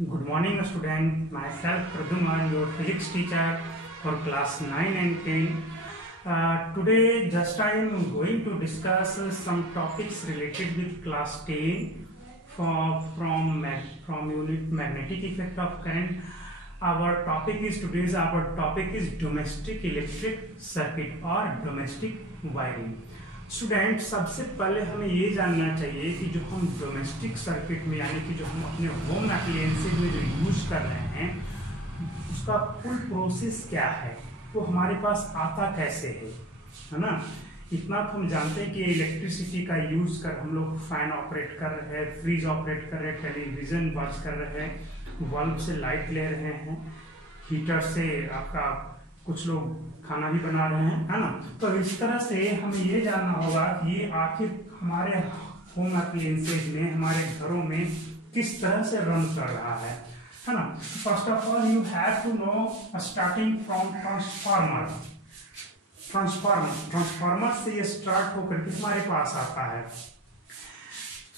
Good morning, student. Myself Pradyuman, your physics teacher for class 9 and 10. Today, just I am going to discuss some topics related with class 10 from unit magnetic effect of current. Our topic is domestic electric circuit or domestic wiring. Student, सबसे पहले हमें ये जानना चाहिए कि जो हम domestic circuit में यानी कि जो हम अपने होम एप्लायंसेज में जो यूज कर रहे हैं उसका फुल प्रोसेस क्या है, वो हमारे पास आता कैसे है ना। इतना तो हम जानते हैं कि इलेक्ट्रिसिटी का यूज कर हम लोग फैन ऑपरेट कर रहे हैं, फ्रिज ऑपरेट कर रहे हैं, टेलीविजन वॉच कर रहे हैं, बल्ब से लाइट ले रहे हैं, हीटर से आपका कुछ लोग खाना भी बना रहे हैं, है ना। तो इस तरह से हमें ये जानना होगा कि ये आखिर हमारे होम एप्लायंसेज में, हमारे घरों में किस तरह से रन कर रहा है ना। First of all you have to know starting from transformer से ये स्टार्ट होकर के हमारे पास आता है।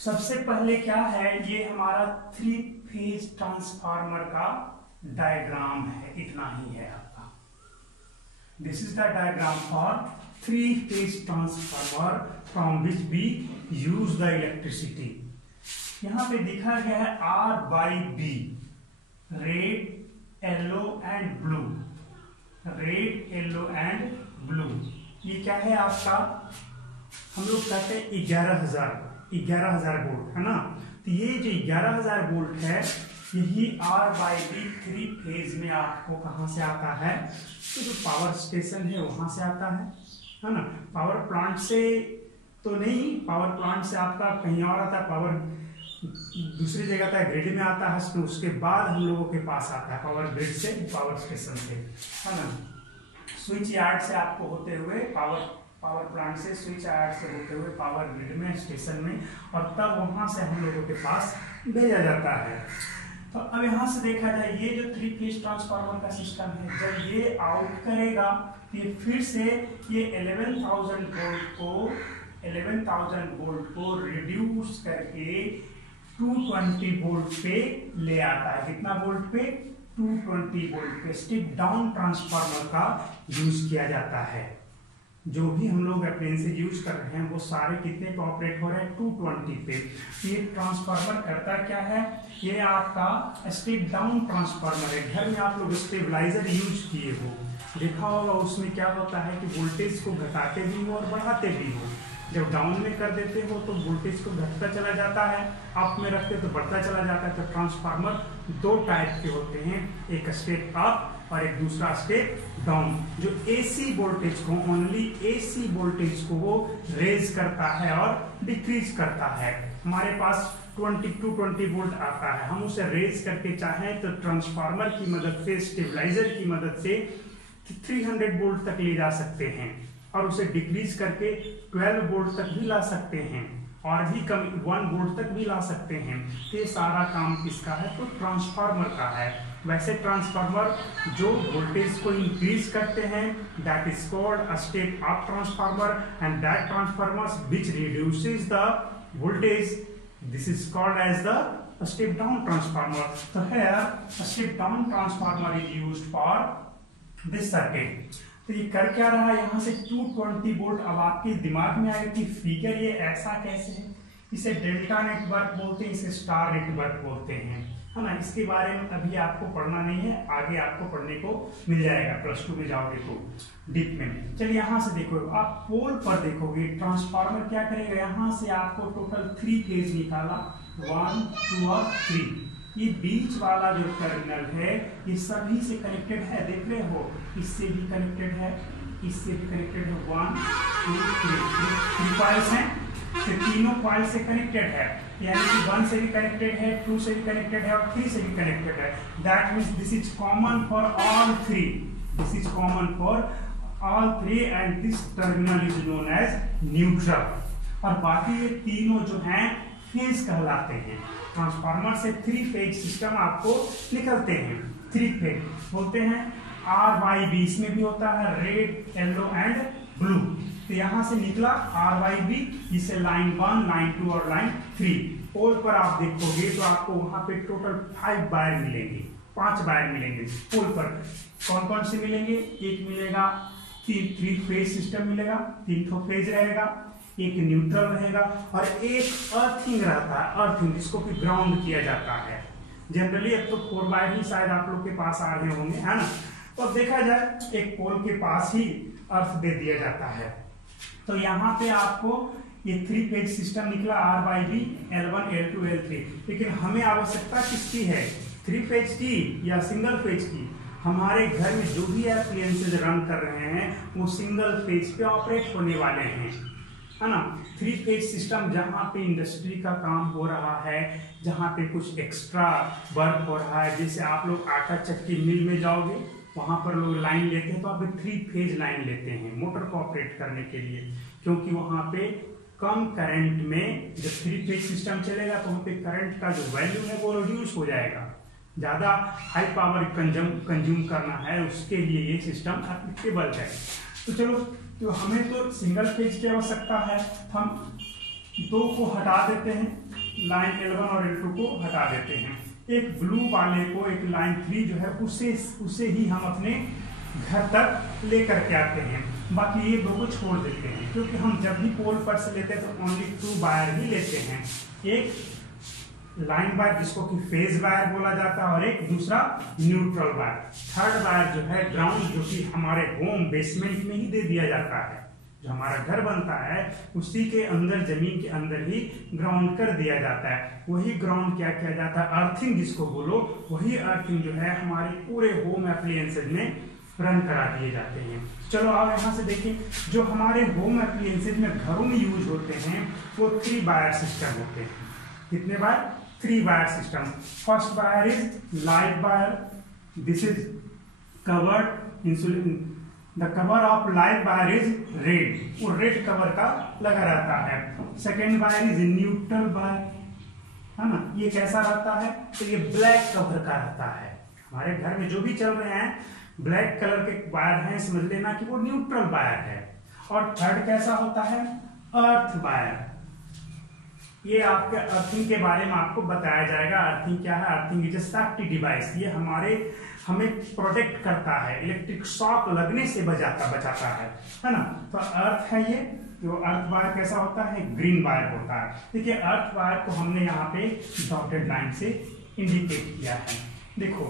सबसे पहले क्या है, ये हमारा 3 फेज ट्रांसफार्मर का डायग्राम है, इतना ही है आपका। This is the diagram for 3-phase transformer from which we use the electricity. यहाँ पे दिखा गया है R by B, red, yellow and blue, red, yellow and blue। ये क्या है आपका, हम लोग कहते हैं 11,000 वोल्ट, है ना। तो ये जो 11,000 वोल्ट है यही R by B 3 फेज में आपको कहां से आता है, तो जो पावर स्टेशन है वहां से आता है ना। पावर प्लांट से तो नहीं, पावर प्लांट से आपका कहीं और आता है, पावर दूसरी जगह आता है, ग्रिड में आता है, तो उसके बाद हम लोगों के पास आता है पावर ग्रिड से, पावर स्टेशन से, है ना। स्विच यार्ड से आपको होते हुए पावर प्लांट से, स्विच यार्ड से होते हुए पावर ग्रिड में, स्टेशन में, और तब वहां से हम लोगों के पास भेजा जाता है। तो अब यहाँ से देखा जाए, ये जो 3 फेज ट्रांसफार्मर का सिस्टम है, जब ये आउट करेगा ये फिर से ये 11,000 वोल्ट को रिड्यूस करके 220 वोल्ट पे ले आता है। कितना वोल्ट पे? 220 वोल्ट पे स्टेप डाउन ट्रांसफार्मर का यूज किया जाता है। जो भी हम लोग अप्लायंसेज यूज कर रहे हैं वो सारे कितने पे ऑपरेट हो रहे हैं? 220 पे। ये ट्रांसफार्मर करता क्या है, ये आपका स्टेप डाउन ट्रांसफार्मर है। घर में आप लोग स्टेबलाइजर यूज किए हो, देखा होगा, उसमें क्या होता है कि वोल्टेज को घटाते भी हो और बढ़ाते भी हो। जब डाउन में कर देते हो तो वोल्टेज को घटता चला जाता है, अप में रखते तो बढ़ता चला जाता है। तो ट्रांसफार्मर 2 टाइप के होते हैं, एक स्टेप अप और एक दूसरा स्टेप डाउन। जो एसी वोल्टेज को, ओनली एसी वोल्टेज को वो रेज करता है और डिक्रीज करता है। हमारे पास 22-20 वोल्ट आता है, हम उसे रेज करके चाहें तो ट्रांसफार्मर की मदद से, स्टेबलाइजर की मदद से 300 वोल्ट तक ले जा सकते हैं, और उसे डिक्रीज करके 12 वोल्ट तक भी ला सकते हैं, और भी कम 1 वोल्ट तक भी ला सकते हैं। तो ये सारा काम किसका है? तो ट्रांसफार्मर का है। वैसे ट्रांसफार्मर जो वोल्टेज को इंक्रीज करते हैं, that is called a step up transformer, and that transformer which reduces the voltage, this is called as the step down transformer. तो here a step down transformer is used for this circuit। तो ये कर क्या रहा है, यहाँ से 220 volt. अब आपके दिमाग में आएगा कि फिगर ये ऐसा कैसे है, इसे डेल्टा नेटवर्क बोलते हैं, इसे स्टार नेटवर्क बोलते हैं, है ना। इसके बारे में अभी आपको पढ़ना नहीं है, आगे आपको पढ़ने को मिल जाएगा, +2 में जाओगे तो डीप में। चलिए यहाँ से देखो, आप पोल पर देखोगे ट्रांसफार्मर क्या करेगा, यहाँ से आपको टोटल 3 फेज निकाला, 1, 2 और 3। ये बीच वाला जो टर्मिनल है ये सभी से कनेक्टेड है, देख रहे हो, इससे भी कनेक्टेड है, इससे भी कनेक्टेड है, 1, 2, 3 कॉइल्स हैं, तो तीनों कॉइल से कनेक्टेड है, यानी कि 1 से भी कनेक्टेड है, 2 से भी कनेक्टेड है और 3 से भी कनेक्टेड है। That means this is common for all 3, this is common for all 3 and this terminal is known as neutral. और बाकी ये तीनों जो हैं फेज कहलाते हैं। ट्रांसफार्मर से 3 फेज सिस्टम आपको निकलते हैं, 3 फेज बोलते हैं। R by B इसमें भी होता है, रेड, येलो एंड ब्लू। तो यहां से निकला R by B, इसे लाइन 1, लाइन 2 और लाइन 3। पोल पर आप देखोगे तो आपको वहां पे टोटल 5 वायर मिलेंगे, 5 वायर मिलेंगे पोल पर। कौन कौन से मिलेंगे? एक मिलेगा 3 फेज सिस्टम मिलेगा, 3 फेज रहेगा, एक न्यूट्रल रहेगा और एक अर्थिंग रहता है, अर्थिंग जिसको कि ग्राउंड किया जाता है। जनरली अब तो 4 वायर ही शायद आप लोग के पास आ रहे होंगे, है ना। तो देखा जाए एक पोल के पास ही अर्थ दे दिया जाता है। तो यहाँ पे आपको ये 3 फेज सिस्टम निकला R/B L1 L2 L3, लेकिन हमें आवश्यकता किसकी है? 3 फेज की या सिंगल फेज की? हमारे घर में जो भी एप्लायंसेस रन कर रहे हैं वो सिंगल फेज पे ऑपरेट होने वाले हैं, है ना। 3 फेज सिस्टम जहाँ पे इंडस्ट्री का काम हो रहा है, जहाँ पे कुछ एक्स्ट्रा वर्क हो रहा है, जैसे आप लोग आटा चक्की मिल में जाओगे, वहां पर लोग लाइन लेते हैं तो आप 3 फेज लाइन लेते हैं मोटर को ऑपरेट करने के लिए, क्योंकि वहां पे कम करंट में जब 3 फेज सिस्टम चलेगा तो वहां पे करंट का जो वैल्यू है वो रिड्यूस हो जाएगा। ज्यादा हाई पावर कंज्यूम करना है उसके लिए ये सिस्टम एप्लीकेबल है। तो चलो, तो हमें तो सिंगल फेज की आवश्यकता है, हम 2 को हटा देते हैं, लाइन L1 और L2 को हटा देते हैं। एक ब्लू वाले को, एक लाइन 3 जो है उसे ही हम अपने घर तक लेकर के आते हैं, बाकी ये 2 को छोड़ देते हैं, क्योंकि हम जब भी पोल पर से लेते हैं तो ओनली 2 वायर ही लेते हैं। एक लाइन वायर जिसको कि फेज वायर बोला जाता है और एक दूसरा न्यूट्रल वायर। थर्ड वायर जो है ग्राउंड, जो कि हमारे होम बेसमेंट में ही दे दिया जाता है। जो हमारा घर बनता है उसी के अंदर, जमीन के अंदर ही ग्राउंड कर दिया जाता है। वही ग्राउंड क्या किया जाता है? अर्थिंग जिसको बोलो, वही अर्थिंग जो है हमारे पूरे होम एप्लायंसेज में रन करा दिए जाते हैं। चलो आप यहाँ से देखिए, जो हमारे होम एप्लायंसेज में घरों में यूज होते हैं वो 3 वायर सिस्टम होते हैं। कितने wire? 3 wire system. First wire is live wire, this is covered insulation. The cover of live wire is red, वो रेड कवर का लगा रहता है। Second wire is neutral wire, है ना, ये कैसा रहता है? तो ये ब्लैक कवर का रहता है। हमारे घर में जो भी चल रहे हैं ब्लैक कलर के वायर हैं, समझ लेना कि वो न्यूट्रल वायर है। और थर्ड कैसा होता है? Earth wire. ये आपके अर्थिंग के बारे में आपको बताया जाएगा। अर्थिंग क्या है? Earthing is a safety device. ये हमें प्रोटेक्ट करता है, इलेक्ट्रिक शॉक लगने से बचाता है ना। तो अर्थ है ये। जो अर्थ वायर कैसा होता है? ग्रीन वायर होता है। देखिए अर्थ वायर को हमने यहाँ पे डॉटेड लाइन से इंडिकेट किया है। देखो,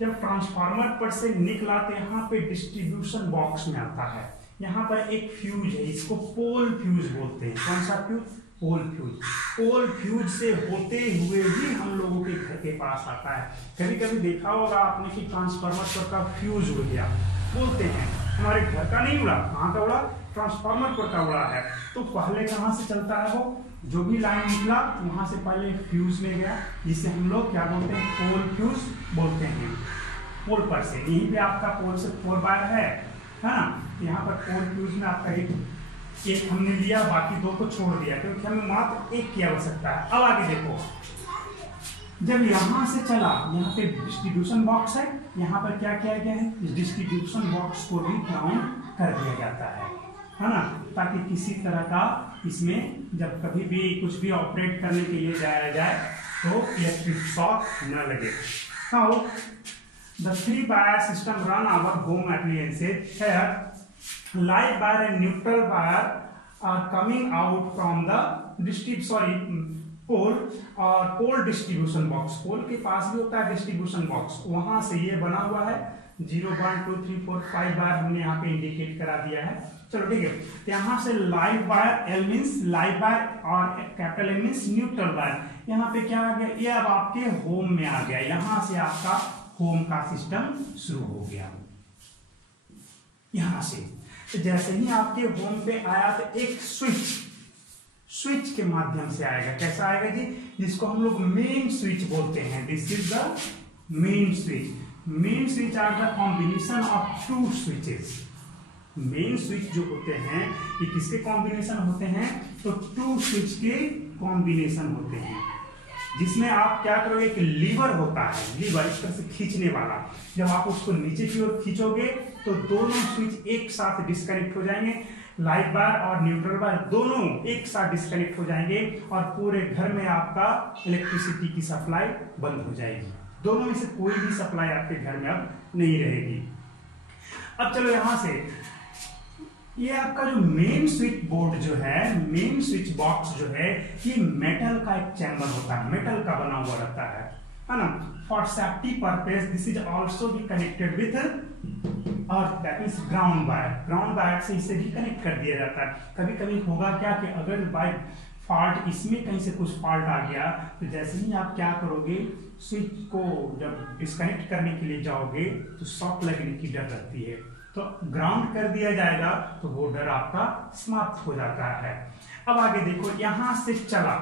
जब ट्रांसफार्मर पर से निकला तो यहाँ पे डिस्ट्रीब्यूशन बॉक्स में आता है। यहाँ पर एक फ्यूज है, इसको पोल फ्यूज बोलते हैं। कौन सा फ्यूज? पोल फ्यूज। पोल फ्यूज से होते हुए ही हम लोगों के घर के पास आता है। कभी कभी देखा होगा आपने कि ट्रांसफार्मर पर का फ्यूज उड़ गया, बोलते हैं हमारे घर का नहीं उड़ा, कहाँ का उड़ा? ट्रांसफार्मर पर का उड़ा है। तो पहले कहाँ से चलता है वो? जो भी लाइन निकला वहां से पहले फ्यूज में गया, जिसे हम लोग क्या बोलते हैं? पोल फ्यूज बोलते हैं। पोल पर से, यहीं पे आपका पोल से 4 वायर है ना। यहाँ पर पोल फ्यूज में आपका एक हमने लिया, बाकी 2 को छोड़ दिया, क्योंकि हमें मात्र एक की आवश्यकता है। अब आगे देखो, जब यहां से चला, यहाँ पे डिस्ट्रीब्यूशन बॉक्स है, यहाँ पर क्या किया गया है? इस डिस्ट्रीब्यूशन बॉक्स को भी ग्राउंड कर दिया जाता है ना, ताकि किसी तरह का इसमें जब कभी भी कुछ भी ऑपरेट करने के लिए जाया जाए तो इलेक्ट्रिक शॉक न लगे। Now, the 3 wire system run our home appliances. Here, live wire and neutral wire are coming out from the पोल और पोल डिस्ट्रीब्यूशन बॉक्स। पोल के पास भी होता है डिस्ट्रीब्यूशन बॉक्स, वहां से ये बना हुआ है। 0 1 2 3 4 5 बार हमने यहाँ पे इंडिकेट करा दिया है। चलो ठीक है, तो यहाँ से live wire, L means live wire और capital M means neutral wire. यहाँ पे क्या आ गया? ये अब आपके होम में आ गया। यहाँ से आपका होम का सिस्टम शुरू हो गया। यहाँ से तो जैसे ही आपके होम पे आया तो एक स्विच के माध्यम से आएगा। कैसा आएगा जी? जिसको हम लोग मेन स्विच बोलते हैं। This is the main switch. Main switch are the combination of 2 switches. Main switch जो होते हैं ये किसके कॉम्बिनेशन होते हैं? तो 2 स्विच के कॉम्बिनेशन होते हैं, जिसमें आप क्या करोगे? एक लीवर होता है, लीवर इस तरह से खींचने वाला। जब आप उसको नीचे की ओर खींचोगे तो दोनों स्विच एक साथ डिस्कनेक्ट हो जाएंगे। लाइव वायर और न्यूट्रल वायर दोनों एक साथ डिस्कनेक्ट हो जाएंगे और पूरे घर में आपका इलेक्ट्रिसिटी की सप्लाई बंद हो जाएगी। दोनों में से कोई भी सप्लाई आपके घर में अब नहीं रहेगी। अब चलो यहां से ये आपका जो मेन स्विच बोर्ड जो है, मेन स्विच बॉक्स जो है, ये मेटल का एक चैम्बर होता है, मेटल का बना हुआ रहता है ना। For safety purpose this is also be connected with earth, that means ground wire. Ground wire से इसे भी कनेक्ट कर दिया जाता है। कभी कभी होगा क्या कि अगर बाय फॉल्ट इसमें कहीं से कुछ फॉल्ट आ गया तो जैसे ही आप क्या करोगे, स्विच को जब डिस्कनेक्ट करने के लिए जाओगे तो शॉक लगने की डर रहती है, तो ग्राउंड कर दिया जाएगा तो वो डर आपका समाप्त हो जाता है। अब आगे देखो, यहां से चला,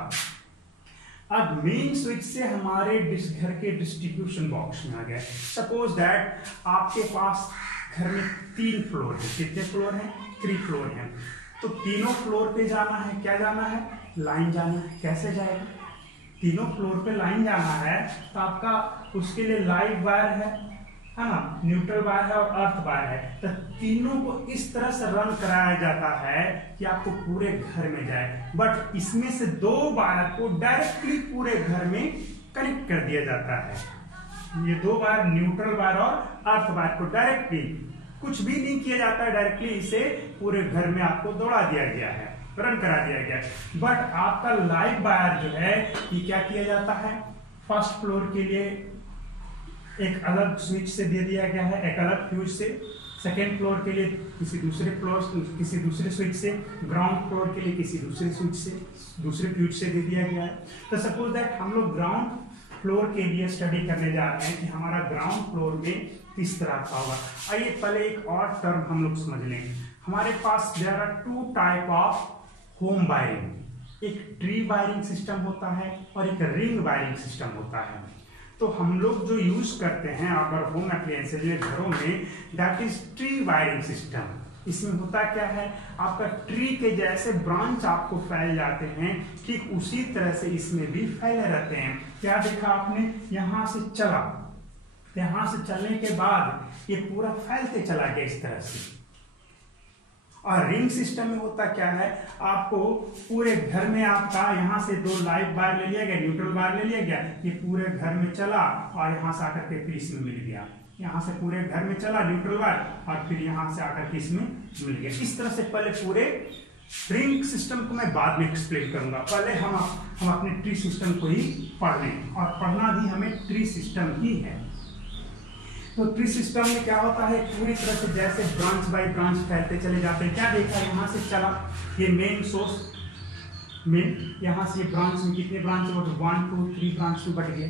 अब मेन स्विच से हमारे घर के डिस्ट्रीब्यूशन बॉक्स में आ गया। सपोज दैट आपके पास घर में 3 फ्लोर है। कितने फ्लोर हैं? 3 फ्लोर हैं। तो तीनों फ्लोर पे जाना है, क्या जाना है? लाइन जाना है। कैसे जाएगा? तीनों फ्लोर पे लाइन जाना है तो आपका उसके लिए लाइव वायर है ना, न्यूट्रल वायर है और अर्थ वायर है। तो तीनों को इस तरह से रन कराया जाता है कि आपको पूरे घर में जाए, बट इसमें से 2 वायर को डायरेक्टली पूरे घर में कनेक्ट कर दिया जाता है। ये 2 वायर, न्यूट्रल वायर और अर्थ वायर को डायरेक्टली, कुछ भी नहीं किया जाता है, डायरेक्टली इसे पूरे घर में आपको दौड़ा दिया गया है, रन करा दिया गया है। बट आपका लाइव वायर जो है ये क्या किया जाता है, फर्स्ट फ्लोर के लिए एक अलग स्विच से दे दिया गया है, एक अलग फ्यूज से, सेकेंड फ्लोर के लिए किसी दूसरे स्विच से, ग्राउंड फ्लोर के लिए किसी दूसरे स्विच से, दूसरे फ्यूज से दे दिया गया है। तो सपोज दैट हम लोग ग्राउंड फ्लोर के लिए स्टडी करने जा रहे हैं कि हमारा ग्राउंड फ्लोर में किस तरह का होगा। आइए पहले एक और टर्म हम लोग समझ लें। हमारे पास there are 2 type of home wiring. एक ट्री वायरिंग सिस्टम होता है और एक रिंग वायरिंग सिस्टम होता है। तो हम लोग जो यूज करते हैं अगर होम अप्लायंसेज में, घरों में, that is tree wiring system. इसमें होता क्या है, आपका ट्री के जैसे ब्रांच आपको फैल जाते हैं, ठीक उसी तरह से इसमें भी फैले रहते हैं। क्या देखा आपने, यहां से चला, यहां से चलने के बाद ये पूरा फैलते चला गया इस तरह से। और रिंग सिस्टम में होता क्या है, आपको पूरे घर में आपका यहां से 2 लाइव वायर ले लिया गया, न्यूट्रल वायर ले लिया गया, ये पूरे घर में चला और यहां से आकर के फिर इसमें मिल गया। यहां से पूरे घर में चला न्यूट्रल वायर और फिर यहां से आकर के इसमें मिल गया। इस तरह से पहले पूरे रिंग सिस्टम को मैं बाद में एक्सप्लेन करूंगा, पहले हम अपने ट्री सिस्टम को ही पढ़ लें, और पढ़ना भी हमें ट्री सिस्टम ही है। तो ट्री सिस्टम में क्या होता है, पूरी तरह से जैसे ब्रांच बाय ब्रांच फैलते चले जाते हैं। क्या देखा, यहाँ से चला, ये मेन सोर्स, मेन, यहाँ से ये ब्रांच में कितने ब्रांच है, 1 2 3 ब्रांच में बट गया।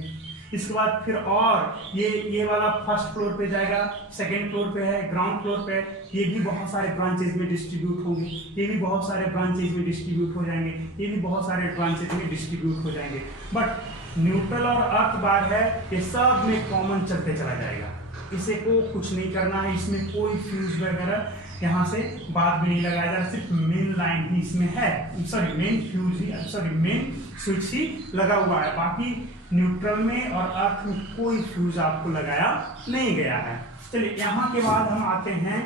इसके बाद फिर और ये वाला फर्स्ट फ्लोर पे जाएगा, सेकेंड फ्लोर पे है, ग्राउंड फ्लोर पे, ये भी बहुत सारे ब्रांचेज में डिस्ट्रीब्यूट होंगे, ये भी बहुत सारे ब्रांचेज में डिस्ट्रीब्यूट हो जाएंगे, ये भी बहुत सारे ब्रांचेज में डिस्ट्रीब्यूट हो जाएंगे। बट न्यूट्रल और अर्थ बार है, ये सब में कॉमन चलते चला जाएगा, इसे को कुछ नहीं करना है, इसमें कोई फ्यूज वगैरह यहाँ से बाद में नहीं लगाया जा रहा, सिर्फ मेन लाइन ही इसमें है, सॉरी मेन फ्यूज ही, सॉरी मेन स्विच ही लगा हुआ है, बाकी न्यूट्रल में और अर्थ में कोई फ्यूज आपको लगाया नहीं गया है। चलिए यहाँ के बाद हम आते हैं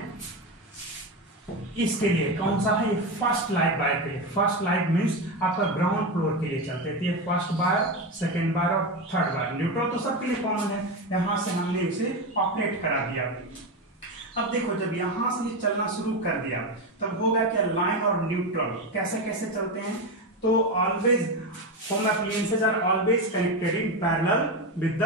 इसके लिए, कौन सा है, ये फर्स्ट लाइव वायर के लिए। फर्स्ट लाइव मीन्स आपका ग्राउंड फ्लोर के लिए चलते थे, फर्स्ट वायर, सेकेंड वायर और थर्ड वायर। न्यूट्रल तो सबके लिए कॉमन है, यहां से हमने इसे ऑपरेट करा दिया। अब देखो, जब यहां से ये चलना शुरू कर दिया तब होगा क्या, लाइन और न्यूट्रल कैसे कैसे चलते हैं, तो always home appliances are always connected in parallel with the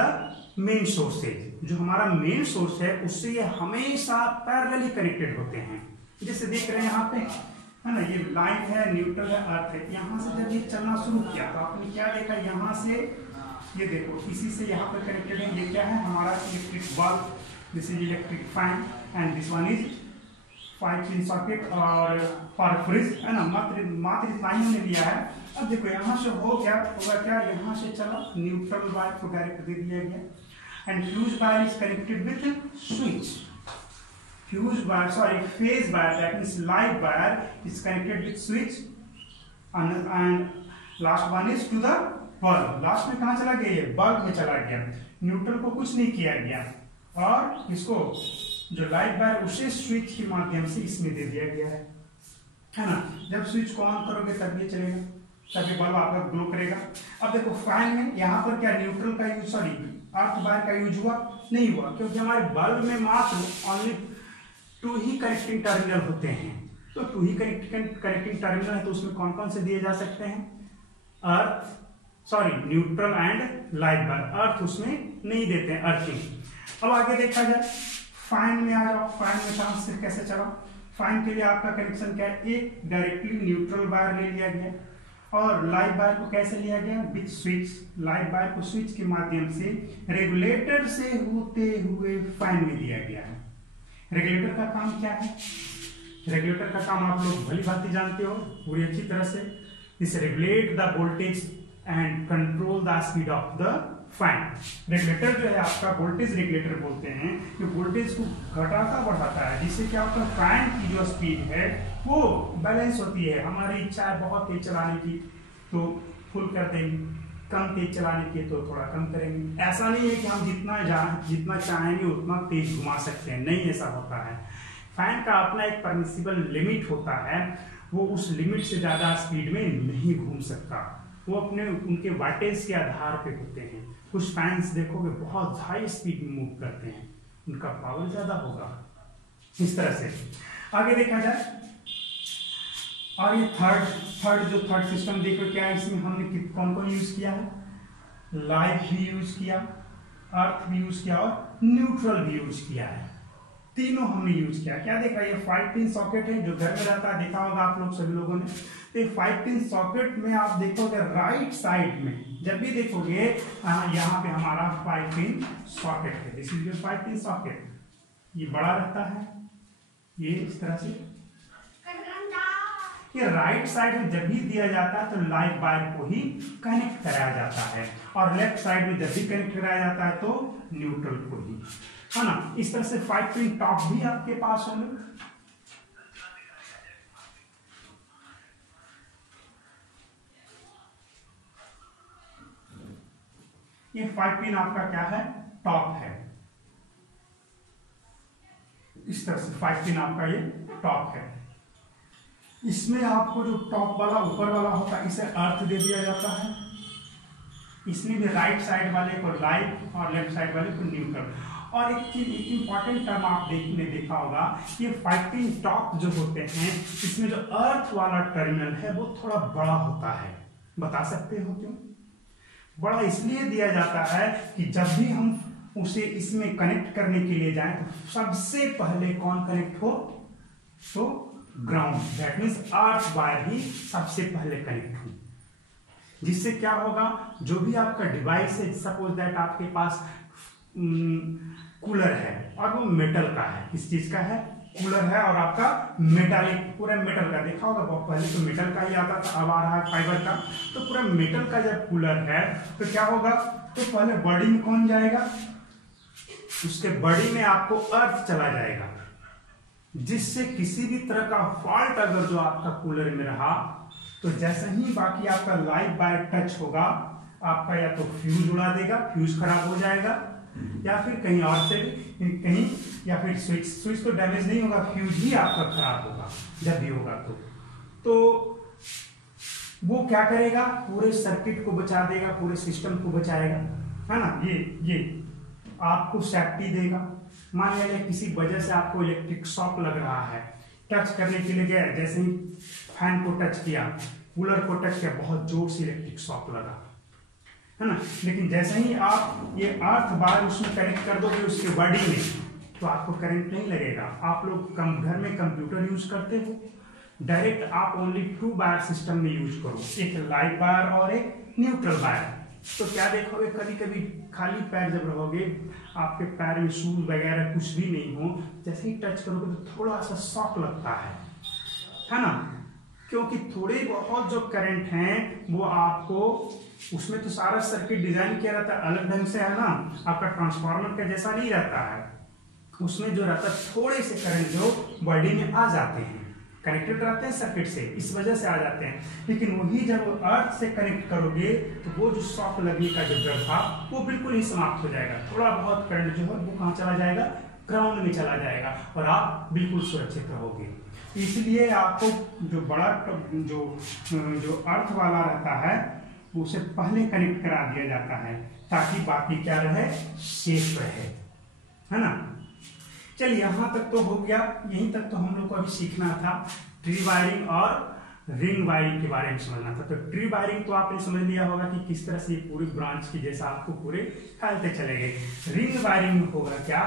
main sources. जो हमारा मेन सोर्स है उससे ये हमेशा पैरेलली कनेक्टेड होते हैं। जैसे देख रहे हैं यहाँ पे, है ना, ये लाइन है, न्यूट्रल है, अर्थ है। यहाँ से जब ये चलना शुरू किया तो आपने क्या देखा, यहाँ से ये देखो, इसी से यहाँ पे कनेक्टेड है। ये क्या है, हमारा electric bulb, this is electric fan and this one is 5 pin socket और फॉर फ्रिज, है ना, मात्र इतना ही हमने लिया है। अब देखो यहाँ से हो गया, होगा क्या, यहाँ से चला, न्यूट्रल वायर को डायरेक्ट दे दिया गया and fuse wire is connected with switch. Fuse wire, sorry, phase wire, that means live wire is connected with switch, and last one is to the bulb. Last में कहाँ चला गया, ये bulb में चला गया। न्यूट्रल को कुछ नहीं किया गया और इसको जो लाइव वायर उसे स्विच के माध्यम से इसमें दे दिया गया है। है ना। जब स्विच को ऑन करोगे तब ये चलेगा, तभी बल्ब आपका ग्लो करेगा। अब देखो फैन में यहाँ पर क्या न्यूट्रल का यूज, सॉरी अर्थ वायर का यूज हुआ नहीं हुआ, क्योंकि हमारे बल्ब में मात्र ओनली 2 ही कनेक्टिंग टर्मिनल होते हैं। तो 2 ही कनेक्टिंग टर्मिनल है, तो उसमें कौन कौन से दिए जा सकते हैं, earth, sorry neutral and live wire. Earth उसमें नहीं देते हैं, अर्थिंग। अब आगे देखा जाए फैन में आ जाओ। फैन में ट्रांसफर कैसे चला, फैन के लिए आपका कनेक्शन क्या है, एक डायरेक्टली न्यूट्रल वायर ले लिया गया और लाइव वायर को कैसे लिया गया, विथ स्विच। लाइव वायर को स्विच के माध्यम से रेगुलेटर से होते हुए फैन में दिया गया है। रेगुलेटर का काम क्या है, रेगुलेटर का काम आप लोग भली भांति जानते हो पूरी अच्छी तरह से। This regulate the voltage and control the speed of the fan. Regulator जो है आपका वोल्टेज रेगुलेटर बोलते हैं, कि वोल्टेज को घटाता बढ़ाता है, जिससे क्या होता है फैन की जो स्पीड है वो बैलेंस होती है। हमारी इच्छा है बहुत तेज चलाने की तो फुल कर देंगे, कम तेज चलाने की तो थोड़ा कम करेंगे। ऐसा नहीं है कि हम जितना चाहेंगे उतना तेज घुमा सकते हैं, नहीं ऐसा होता है। फैन का अपना एक परमिसिबल लिमिट होता है, वो उस लिमिट से ज्यादा स्पीड में नहीं घूम सकता। वो अपने उनके वाटेज के आधार पे होते हैं। कुछ फैंस देखोगे बहुत हाई स्पीड में मूव करते हैं, उनका पावर ज्यादा होगा। इस तरह से आगे देखा जाए, और ये थर्ड सिस्टम देखो क्या है, इसमें हमने कौन कौन यूज किया है, लाइव भी यूज किया, अर्थ भी यूज किया और न्यूट्रल भी यूज किया है। तीनों हमने यूज किया। क्या देखा, ये 5 पिन सॉकेट है जो घर में रहता है, देखा होगा आप लोग सभी लोगों ने। तो 5 पिन सॉकेट में आप देखोगे राइट साइड में, जब भी देखोगे यहाँ पे हमारा 5 पिन सॉकेट है। This is your 5 pin socket. ये बड़ा रहता है, ये इस तरह से। ये राइट साइड में जब भी दिया जाता है तो लाइव वायर को ही कनेक्ट कराया जाता है, और लेफ्ट साइड में जब भी कनेक्ट कराया जाता है तो न्यूट्रल को ही, है ना। इस तरह से 5 पिन टॉप भी आपके पास होंगे। ये 5 पिन आपका क्या है, टॉप है। इस तरह से 5 पिन आपका ये टॉप है। इसमें आपको जो टॉप वाला ऊपर वाला होता है इसे अर्थ दे दिया जाता है। इसमें भी राइट साइड वाले को लाइव और लेफ्ट साइड वाले को न्यूट्रल। और एक चीज, एक इंपॉर्टेंट टर्म आप देखा होगा, ये 5 पिन टॉप जो होते हैं इसमें जो अर्थ वाला टर्मिनल है वो थोड़ा बड़ा होता है। बता सकते हो क्यों? बड़ा इसलिए दिया जाता है कि जब भी हम उसे इसमें कनेक्ट करने के लिए जाएं तो सबसे पहले कौन कनेक्ट हो, तो ground, that means earth wire ही सबसे पहले कनेक्ट हो। जिससे क्या होगा, जो भी आपका डिवाइस है, सपोज दैट आपके पास कूलर है और वो मेटल का है, किस चीज का है, कूलर है, और आपका मेटालिक, पूरा मेटल का, देखा होगा बहुत पहले तो मेटल का ही आता था, अब आ रहा है फाइबर का। तो पूरा मेटल का जब कूलर है तो क्या होगा, तो पहले बॉडी में कौन जाएगा, उसके बॉडी में आपको अर्थ चला जाएगा, जिससे किसी भी तरह का फॉल्ट अगर जो आपका कूलर में रहा तो जैसे ही बाकी आपका लाइव वायर टच होगा, आपका या तो फ्यूज उड़ा देगा, फ्यूज खराब हो जाएगा, या फिर कहीं और से कहीं, या फिर स्विच तो डैमेज नहीं होगा, फ्यूज ही आपका खराब होगा जब भी होगा। तो वो क्या करेगा, पूरे सर्किट को बचा देगा, पूरे सिस्टम को बचाएगा, है ना। ये आपको सेफ्टी देगा। मान लीजिए किसी वजह से आपको इलेक्ट्रिक शॉक लग रहा है, टच करने के लिए गया, जैसे ही फैन को टच किया, कूलर को टच किया, बहुत जोर से इलेक्ट्रिक शॉक लगा, है ना। लेकिन जैसे ही आप ये अर्थ वायर उसमें कनेक्ट कर दोगे उसके बॉडी में, तो आपको करंट नहीं लगेगा। आप लोग घर में कंप्यूटर यूज करते हो, डायरेक्ट आप ओनली 2 वायर सिस्टम में यूज करो, एक लाइव वायर और एक न्यूट्रल वायर। तो क्या देखोगे, कभी कभी खाली पैर जब रहोगे, आपके पैर में शूज वगैरह कुछ भी नहीं हो, जैसे ही टच करोगे तो थोड़ा सा शॉक लगता है ना, क्योंकि थोड़े बहुत जो करंट हैं वो आपको, उसमें तो सारा सर्किट डिजाइन किया रहता है अलग ढंग से, है ना। आपका ट्रांसफार्मर का जैसा नहीं रहता है, उसमें जो रहता है थोड़े से करंट जो बॉडी में आ जाते हैं, कनेक्टेड रहते हैं सर्किट से, इस वजह से आ जाते हैं। लेकिन वही जब अर्थ से कनेक्ट करोगे तो वो जो शॉक लगने का जो डर था वो बिल्कुल ही समाप्त हो जाएगा। थोड़ा बहुत करंट जो है वो कहाँ चला जाएगा, ग्राउंड में चला जाएगा, और आप बिल्कुल सुरक्षित रहोगे। इसलिए आपको जो बड़ा जो अर्थ वाला रहता है उसे पहले कनेक्ट करा दिया जाता है ताकि बाकी क्या रहे, सेफ रहे, है ना। चलिए यहाँ तक तो हो गया, यहीं तक तो हम लोग को अभी सीखना था ट्री वायरिंग और रिंग वायरिंग के बारे में समझना था। तो ट्री वायरिंग तो आपने समझ लिया होगा कि किस तरह से पूरी ब्रांच की जैसा आपको पूरे फैलते चले गए। रिंग वायरिंग में होगा क्या,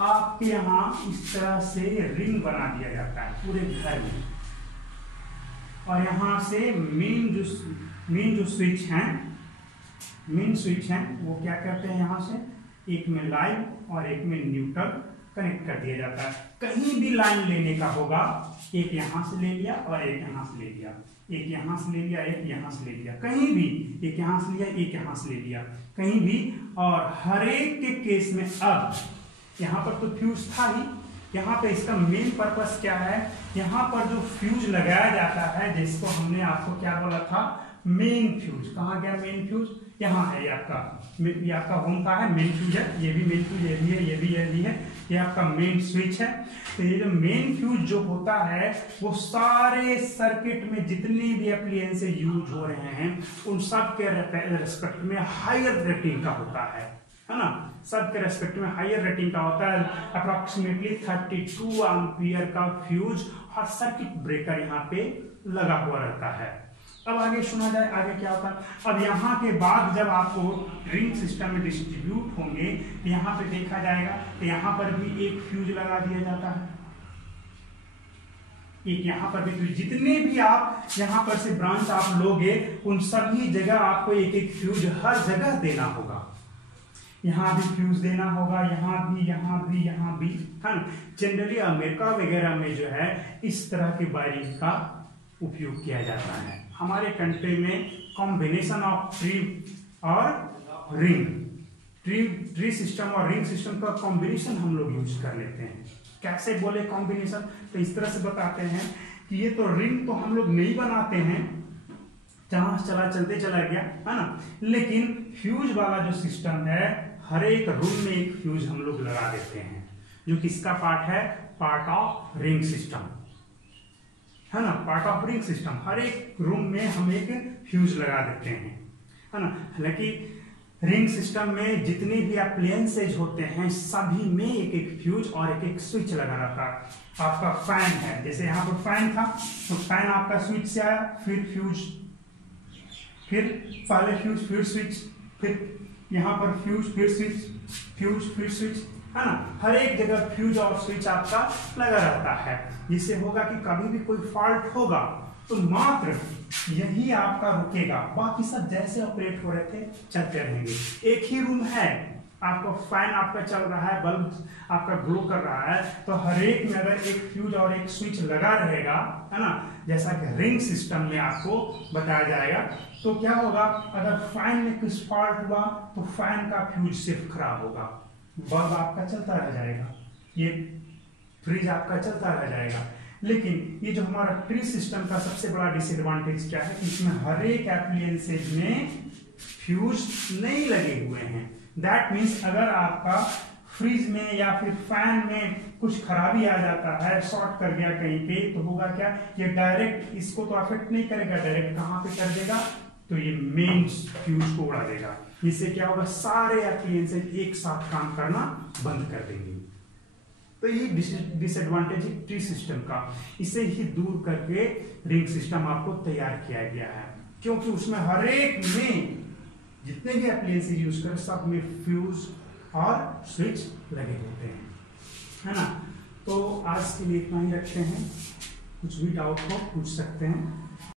आपके यहाँ इस तरह से रिंग बना दिया जाता है पूरे घर में, और यहाँ से मेन जो स्विच हैं वो क्या करते हैं, यहाँ से एक में लाइव और एक में न्यूट्रल कनेक्ट कर दिया जाता है। कहीं भी लाइन लेने का होगा, एक यहां से ले लिया और एक यहां से ले लिया, एक यहां से ले लिया, एक यहां से ले लिया, कहीं भी एक यहां से लिया, एक यहां से ले लिया, कहीं भी। और हर एक के केस में अब यहाँ पर तो फ्यूज था ही, यहाँ पे इसका मेन पर्पस क्या है, यहाँ पर जो फ्यूज लगाया जाता है जिसको हमने आपको क्या बोला था, मेन फ्यूज। कहाँ गया मेन फ्यूज, यहाँ है, ये आपका होम का है, मेन फ्यूज है, ये भी मेन फ्यूज, ये भी है, ये भी है, ये आपका मेन स्विच है। तो ये जो मेन फ्यूज जो होता है वो सारे सर्किट में जितने भी एप्लायंसेस यूज हो रहे हैं उन सब के रेस्पेक्ट में हायर रेटिंग का होता है ना, सबके रेस्पेक्ट में हायर रेटिंग का होता है। अप्रोक्सीमेटली 32 एम्पियर का फ्यूज और सर्किट ब्रेकर यहाँ पे लगा हुआ रहता है। अब आगे सुना जाए, आगे क्या होता है। अब यहाँ के बाद जब आपको रिंग सिस्टम में डिस्ट्रीब्यूट होंगे तो यहाँ पे देखा जाएगा तो यहाँ पर भी एक फ्यूज लगा दिया जाता है, एक यहाँ पर भी। तो जितने भी आप यहाँ पर से ब्रांच आप लोगे उन सभी जगह आपको एक एक फ्यूज हर जगह देना होगा। यहाँ भी फ्यूज देना होगा, यहाँ भी, यहाँ भी, यहाँ भी, है ना। जनरली अमेरिका वगैरह में जो है इस तरह की वायरिंग का उपयोग किया जाता है। हमारे कंट्री में कॉम्बिनेशन ऑफ ट्री और रिंग, ट्री सिस्टम और रिंग सिस्टम का कॉम्बिनेशन हम लोग यूज कर लेते हैं। कैसे बोले कॉम्बिनेशन, तो इस तरह से बताते हैं कि ये तो रिंग तो हम लोग नहीं बनाते हैं, जहां चलते चला गया, है ना, लेकिन फ्यूज वाला जो सिस्टम है हर एक रूम में एक फ्यूज हम लोग लगा देते हैं, जो किसका पार्ट है, पार्ट ऑफ रिंग सिस्टम, है ना, पार्ट ऑफ रिंग सिस्टम। हर एक रूम में हम एक फ्यूज लगा देते हैं, है ना। हालांकि रिंग सिस्टम में जितने भी अप्लायंसेज होते हैं सभी में एक एक फ्यूज और एक एक स्विच लगा रहता है। आपका फैन है, जैसे यहाँ पर फैन था तो फैन आपका स्विच से आया, फिर फ्यूज, फिर पहले फ्यूज फिर स्विच, फिर यहाँ पर फ्यूज फिर स्विच, फ्यूज फिर स्विच, है ना। हर एक जगह फ्यूज और स्विच आपका लगा रहता है। जिससे होगा कि कभी भी कोई फॉल्ट होगा तो मात्र यही आपका रुकेगा, बाकी सब जैसे ऑपरेट हो रहे थे चलते रहेंगे। एक ही रूम है, आपका फैन आपका चल रहा है, बल्ब आपका ग्लो कर रहा है, तो हर एक में अगर एक फ्यूज और एक स्विच लगा रहेगा, है ना, जैसा कि रिंग सिस्टम में आपको बताया जाएगा, तो क्या होगा, अगर फैन में कुछ फॉल्ट हुआ तो फैन का फ्यूज सिर्फ खराब होगा, बल्ब आपका चलता रह जाएगा, ये फ्रिज आपका चलता रह जाएगा। लेकिन ये जो हमारा ट्री सिस्टम का सबसे बड़ा डिसएडवांटेज क्या है कि इसमें हर एक एप्लायंसेज में फ्यूज नहीं लगे हुए हैं। दैट मीन्स अगर आपका फ्रिज में या फिर फैन में कुछ खराबी आ जाता है, शॉर्ट कर गया कहीं पे, तो होगा क्या, ये डायरेक्ट इसको तो अफेक्ट नहीं करेगा, डायरेक्ट कहां पे कर देगा, तो ये मेन फ्यूज को उड़ा देगा। इससे क्या होगा, सारे एप्लायंसेज एक साथ काम करना बंद कर देंगे। तो ये डिसएडवांटेज है ट्री सिस्टम का, इसे ही दूर करके रिंग सिस्टम आपको तैयार किया गया है, क्योंकि उसमें हर एक में जितने भी एप्लायंसेज यूज करें सब में फ्यूज और स्विच लगे होते हैं, है ना। तो आज के लिए इतना ही रखते हैं, कुछ भी डाउट हो पूछ सकते हैं।